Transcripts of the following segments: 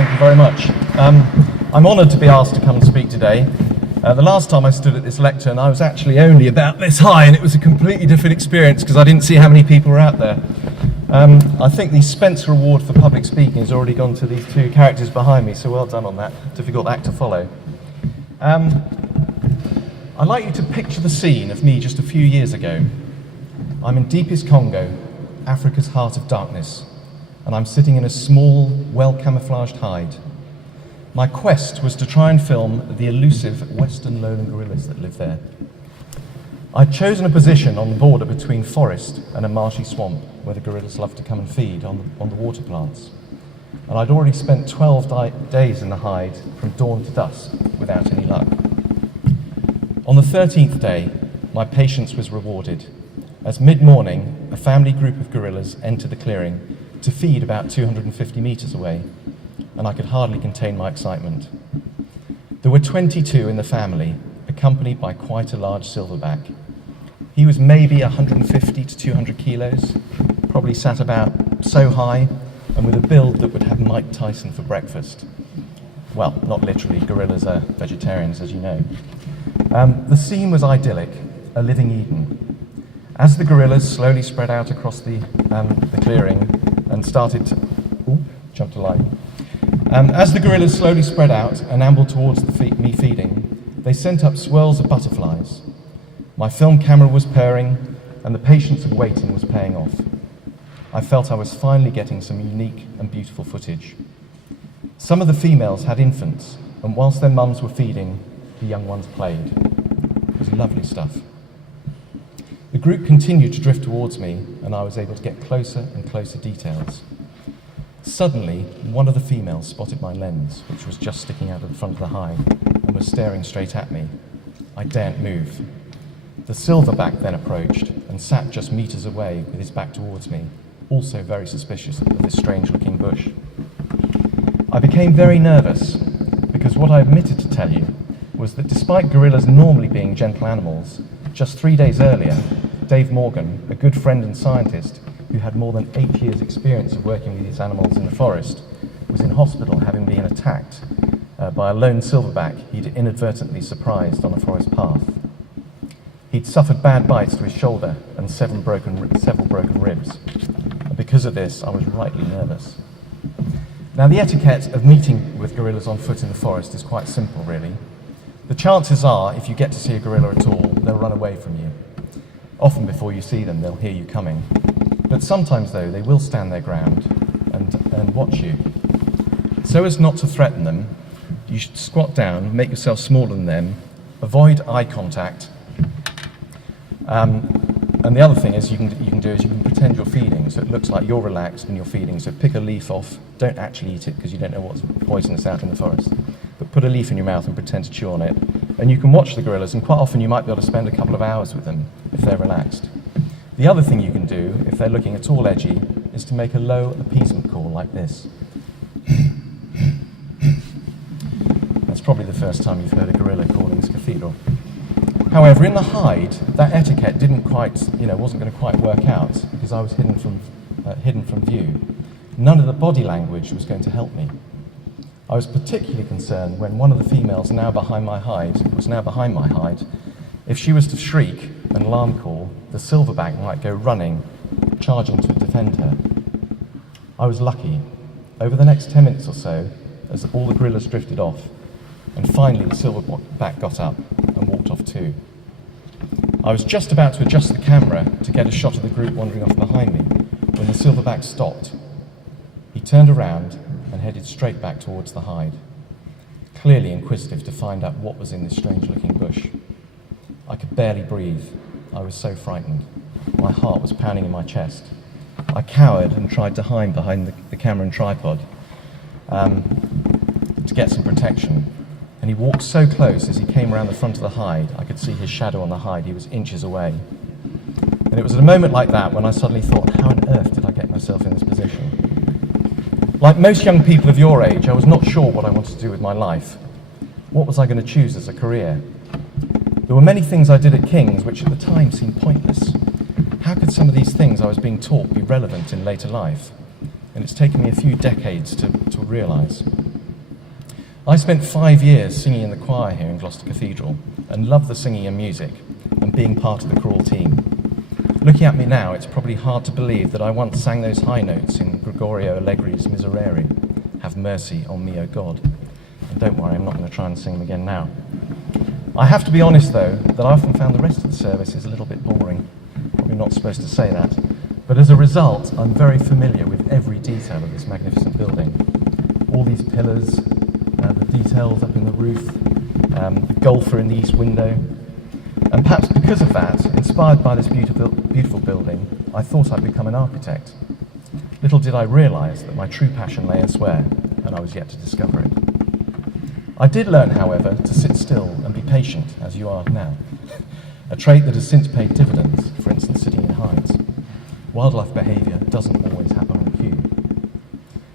thank you very much. I'm honoured to be asked to come and speak today. The last time I stood at this lectern, I was actually only about this high, and it was a completely different experience because I didn't see how many people were out there. I think the Spencer Award for Public Speaking has already gone to these two characters behind me, so well done on that. Difficult act to follow. I'd like you to picture the scene of me just a few years ago. I'm in deepest Congo, Africa's heart of darkness, and I'm sitting in a small, well-camouflaged hide. My quest was to try and film the elusive western lowland gorillas that live there. I'd chosen a position on the border between forest and a marshy swamp where the gorillas love to come and feed on the water plants. And I'd already spent 12 days in the hide from dawn to dusk without any luck. On the 13th day, my patience was rewarded, as mid-morning, a family group of gorillas entered the clearing to feed about 250 metres away, and I could hardly contain my excitement. There were 22 in the family, accompanied by quite a large silverback. He was maybe 150 to 200 kilos, probably sat about so high, and with a build that would have Mike Tyson for breakfast. Well, not literally, gorillas are vegetarians, as you know. The scene was idyllic, a living Eden. As the gorillas slowly spread out across the clearing and started to... Ooh, jumped a line. As the gorillas slowly spread out and ambled towards me feeding, they sent up swirls of butterflies. My film camera was purring, and the patience of waiting was paying off. I felt I was finally getting some unique and beautiful footage. Some of the females had infants, and whilst their mums were feeding, the young ones played. It was lovely stuff. The group continued to drift towards me, and I was able to get closer and closer details. Suddenly, one of the females spotted my lens, which was just sticking out of the front of the hide, and was staring straight at me. I daren't move. The silverback then approached and sat just meters away with his back towards me, also very suspicious of this strange-looking bush. I became very nervous, because what I omitted to tell you was that despite gorillas normally being gentle animals, just 3 days earlier, Dave Morgan, a good friend and scientist who had more than 8 years' experience of working with these animals in the forest, was in hospital having been attacked by a lone silverback he'd inadvertently surprised on a forest path. He'd suffered bad bites to his shoulder and several broken ribs, and because of this, I was rightly nervous. Now, the etiquette of meeting with gorillas on foot in the forest is quite simple, really. The chances are, if you get to see a gorilla at all, they'll run away from you. Often before you see them, they'll hear you coming. But sometimes, though, they will stand their ground and watch you. So as not to threaten them, you should squat down, make yourself smaller than them, avoid eye contact. And the other thing is you can do is you can pretend you're feeding, so it looks like you're relaxed and you're feeding. So pick a leaf off, don't actually eat it because you don't know what's poisonous out in the forest. But put a leaf in your mouth and pretend to chew on it. And you can watch the gorillas, and quite often you might be able to spend a couple of hours with them if they're relaxed. The other thing you can do, if they're looking at all edgy, is to make a low appeasement call like this. That's probably the first time you've heard a gorilla calling this cathedral. However, in the hide, that etiquette didn't quite, wasn't going to quite work out because I was hidden from view. None of the body language was going to help me. I was particularly concerned when one of the females now behind my hide, if she was to shriek an alarm call, the silverback might go running, charging to defend her. I was lucky. Over the next 10 minutes or so, as all the gorillas drifted off, and finally the silverback got up and walked off too. I was just about to adjust the camera to get a shot of the group wandering off behind me when the silverback stopped. He turned around and headed straight back towards the hide, clearly inquisitive to find out what was in this strange-looking bush. I could barely breathe. I was so frightened. My heart was pounding in my chest. I cowered and tried to hide behind the camera and tripod to get some protection. And he walked so close as he came around the front of the hide, I could see his shadow on the hide. He was inches away. And it was at a moment like that when I suddenly thought, how on earth did I get myself in this position? Like most young people of your age, I was not sure what I wanted to do with my life. What was I going to choose as a career? There were many things I did at King's which at the time seemed pointless. How could some of these things I was being taught be relevant in later life? And it's taken me a few decades to realise. I spent 5 years singing in the choir here in Gloucester Cathedral and loved the singing and music and being part of the choral team. Looking at me now, it's probably hard to believe that I once sang those high notes in Gregorio Allegri's Miserere, "Have mercy on me, O God." And don't worry, I'm not going to try and sing them again now. I have to be honest, though, that I often found the rest of the service is a little bit boring. Probably not supposed to say that. But as a result, I'm very familiar with every detail of this magnificent building. All these pillars, the details up in the roof, the golfer in the east window. And perhaps because of that, inspired by this beautiful building, I thought I'd become an architect. Little did I realise that my true passion lay elsewhere, and I was yet to discover it. I did learn, however, to sit still and be patient, as you are now, a trait that has since paid dividends, for instance, sitting in hides. Wildlife behaviour doesn't always happen on cue.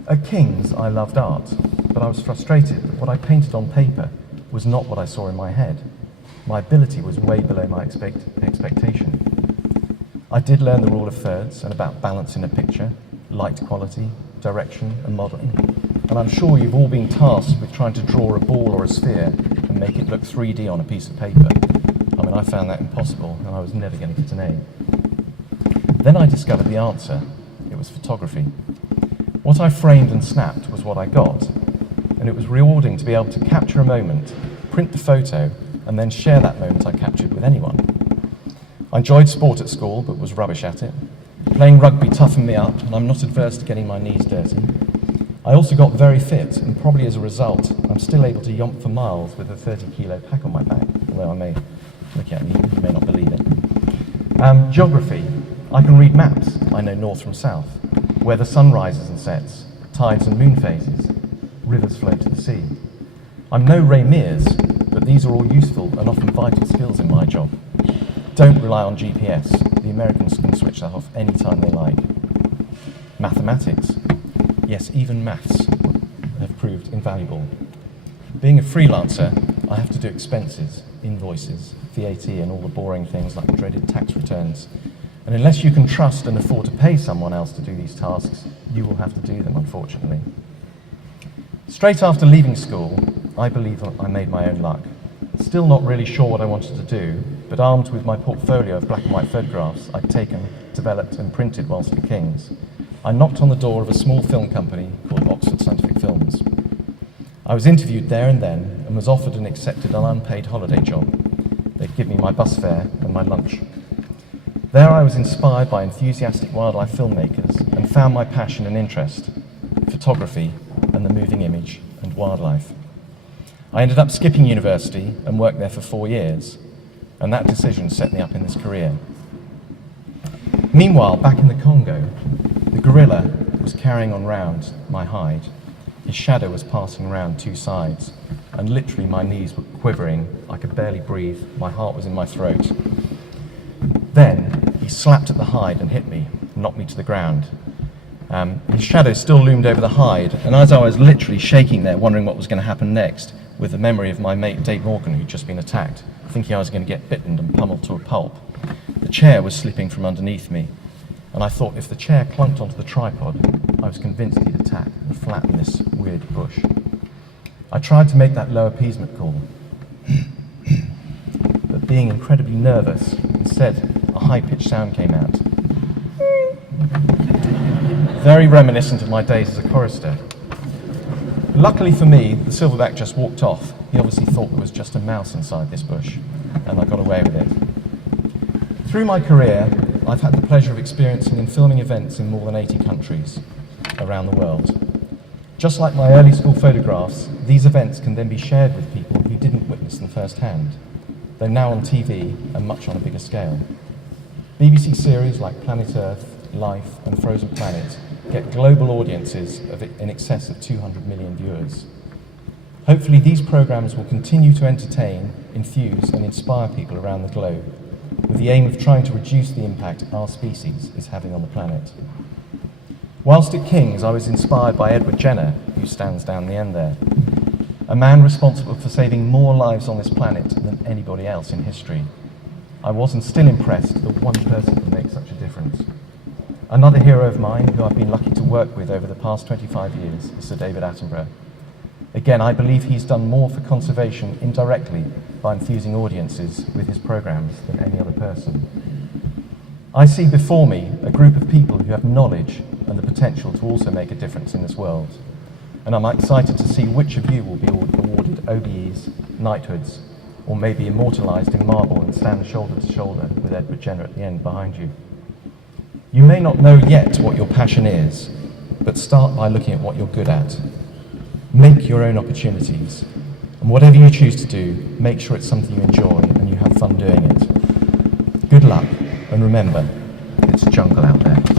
At King's, I loved art, but I was frustrated that what I painted on paper was not what I saw in my head. My ability was way below my expectation. I did learn the rule of thirds and about balance in a picture, light quality, direction and modelling. And I'm sure you've all been tasked with trying to draw a ball or a sphere and make it look 3D on a piece of paper. I mean, I found that impossible and I was never going to get an A. Then I discovered the answer. It was photography. What I framed and snapped was what I got. And it was rewarding to be able to capture a moment, print the photo, and then share that moment I captured with anyone. I enjoyed sport at school, but was rubbish at it. Playing rugby toughened me up, and I'm not adverse to getting my knees dirty. I also got very fit, and probably as a result, I'm still able to yomp for miles with a 30-kilo pack on my back, although I may, look at me, you may not believe it. Geography. I can read maps. I know north from south, where the sun rises and sets, tides and moon phases, rivers flow to the sea. I'm no Ray Mears, but these are all useful and often vital skills in my job. Don't rely on GPS. The Americans can switch that off any time they like. Mathematics. Yes, even maths have proved invaluable. Being a freelancer, I have to do expenses, invoices, VAT and all the boring things like dreaded tax returns. And unless you can trust and afford to pay someone else to do these tasks, you will have to do them, unfortunately. Straight after leaving school, I believe I made my own luck. Still not really sure what I wanted to do, but armed with my portfolio of black and white photographs I'd taken, developed and printed whilst at King's, I knocked on the door of a small film company called Oxford Scientific Films. I was interviewed there and then and was offered and accepted an unpaid holiday job. They'd give me my bus fare and my lunch. There I was inspired by enthusiastic wildlife filmmakers and found my passion and interest, photography and the moving image and wildlife. I ended up skipping university and worked there for 4 years, and that decision set me up in this career. Meanwhile, back in the Congo, the gorilla was carrying on round my hide. His shadow was passing around two sides, and literally my knees were quivering. I could barely breathe. My heart was in my throat. Then he slapped at the hide and hit me, knocked me to the ground. His shadow still loomed over the hide, and as I was literally shaking there, wondering what was going to happen next, with the memory of my mate Dave Morgan, who'd just been attacked, thinking I was going to get bitten and pummeled to a pulp, the chair was slipping from underneath me, and I thought if the chair clunked onto the tripod, I was convinced he'd attack and flatten this weird bush. I tried to make that low appeasement call, but being incredibly nervous, instead a high-pitched sound came out. Very reminiscent of my days as a chorister. Luckily for me, the silverback just walked off. He obviously thought there was just a mouse inside this bush, and I got away with it. Through my career, I've had the pleasure of experiencing and filming events in more than 80 countries around the world. Just like my early school photographs, these events can then be shared with people who didn't witness them firsthand. They're now on TV and much on a bigger scale. BBC series like Planet Earth, Life and Frozen Planet get global audiences of in excess of 200 million viewers. Hopefully these programs will continue to entertain, enthuse and inspire people around the globe with the aim of trying to reduce the impact our species is having on the planet. Whilst at King's, I was inspired by Edward Jenner, who stands down the end there, a man responsible for saving more lives on this planet than anybody else in history. I was and still impressed that one person could make such a difference. Another hero of mine, who I've been lucky to work with over the past 25 years, is Sir David Attenborough. Again, I believe he's done more for conservation indirectly by enthusing audiences with his programs than any other person. I see before me a group of people who have knowledge and the potential to also make a difference in this world. And I'm excited to see which of you will be awarded OBEs, knighthoods, or maybe immortalised in marble and stand shoulder to shoulder with Edward Jenner at the end behind you. You may not know yet what your passion is, but start by looking at what you're good at. Make your own opportunities, and whatever you choose to do, make sure it's something you enjoy and you have fun doing it. Good luck, and remember, it's jungle out there.